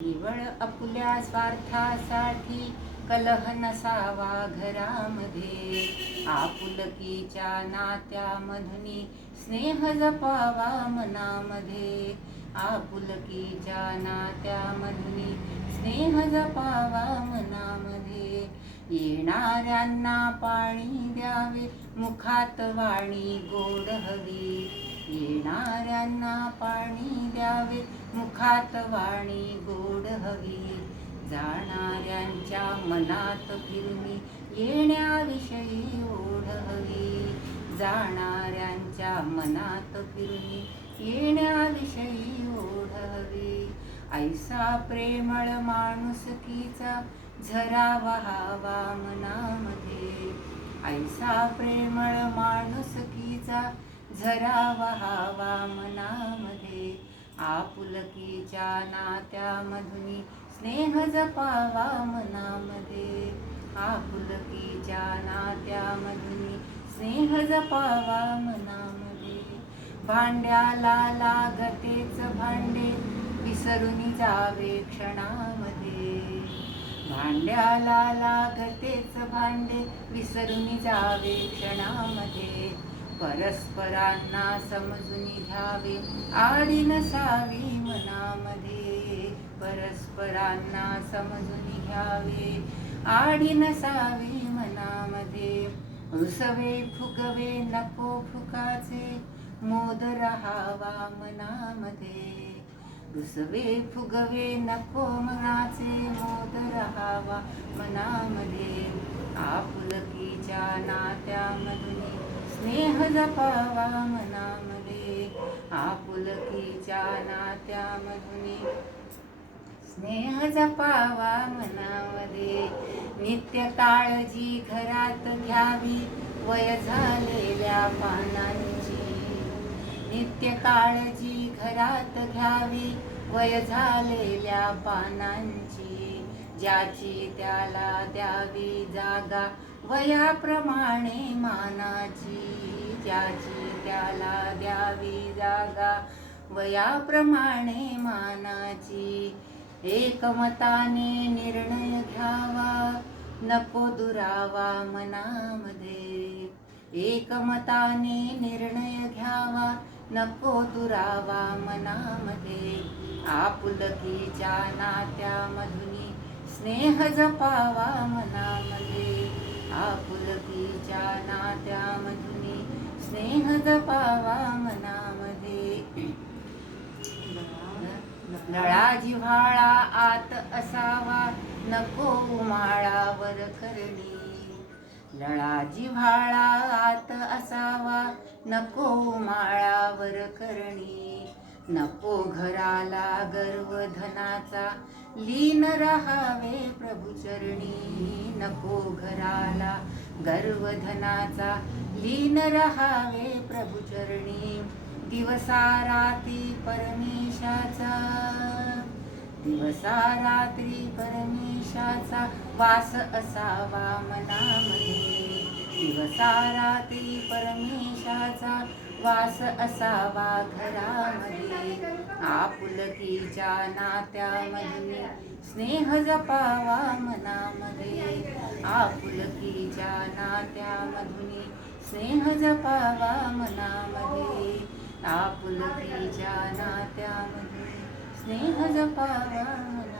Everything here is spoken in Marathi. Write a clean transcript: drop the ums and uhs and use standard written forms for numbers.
केवळ आपुल्या स्वार्थासाठी कलह नसावा घरामध्ये, आपुलकीच्या नात्यामधुनी स्नेह जपावा मनामध्ये, आपुलकीच्या नात्यामधुनी स्नेह जपावा मनामध्ये. येणाऱ्यांना पाणी द्यावे, मुखात वाणी गोड हवी, येणाऱ्यांना पाणी द्यावे, मुखात वाणी गोड हवी. जाणाऱ्यांच्या मनात फिरणी येण्याविषयी ओढ हवी, जाणाऱ्यांच्या मनात फिरणी येण्याविषयी ओढ हवी. ऐसा प्रेमळ माणुसकीचा झरा वहावा मनामध्ये, ऐसा प्रेमळ माणुसकीचा झरा वहावा मनामध्ये. आपुलकीच्या नात्यामधुनी स्नेह जपावा मनामध्ये, आपुलकीच्या नात्यामधुनी स्नेह जपावा मनामध्ये. भांड्याला लागतेच भांडे विसरून जावे क्षणामध्ये, भांड्याला लागतेच भांडे विसरून जावे क्षणामध्ये. परस्परांना समजून घ्यावे, आडी नसावी मनामध्ये, परस्परांना समजून घ्यावे, आडी नसावी मनामध्ये. रुसवे फुगवे नको फुकाचे मोद रहावा मनामध्ये, रुसवे फुगवे नको मनाचे मोद रहावा मनामध्ये. आपुलकीच्या नात्यामधुनी स्नेह जपावा मनामध्ये, आपुलकीच्या नात्यामधुनी स्नेह जपावा मनामध्ये. नित्य काळजी घरात घ्यावी वय झालेल्या पानांची, नित्य काळजी घरात घ्यावी वय झालेल्या पानांची. ज्याची त्याला द्यावी जागा वयाप्रमाणे मानाची, ज्याची त्याला द्यावी जागा वयाप्रमाणे मानाची. एकमताने निर्णय घ्यावा नको दुरावा मनामध्ये, एकमताने निर्णय घ्यावा नको दुरावा मनामध्ये. आपुलकीच्या नात्यामधुनी स्नेह जपावा मनामध्ये, आपुलकीच्या नात्यामधुनी स्नेह जपावा मनामध्ये. लळा जिव्हाळा आत असावा नको उमाळावर करणी, लळा जिव्हाळा आत असावा नको उमाळावर करणी. नको घराला गर्व धनाचा लीन रहावे प्रभुचरणी, नको घराला गर्व धनाचा लीन रहावे प्रभुचरणी. दिवसा रात्री परमेशाचा, दिवसा रात्री परमेशाचा वास असावा मनामध्ये, दिवसा रात्री परमेशाचा वास असावा घरामध्ये. आपुलकीच्या नात्यामधुनी स्नेह जपावा मनामध्ये, आपुलकीच्या नात्यामधुनी स्नेह जपावा मनामध्ये, आपुलकीच्या नात्यामधुनी स्नेह जपावा मनामध्ये.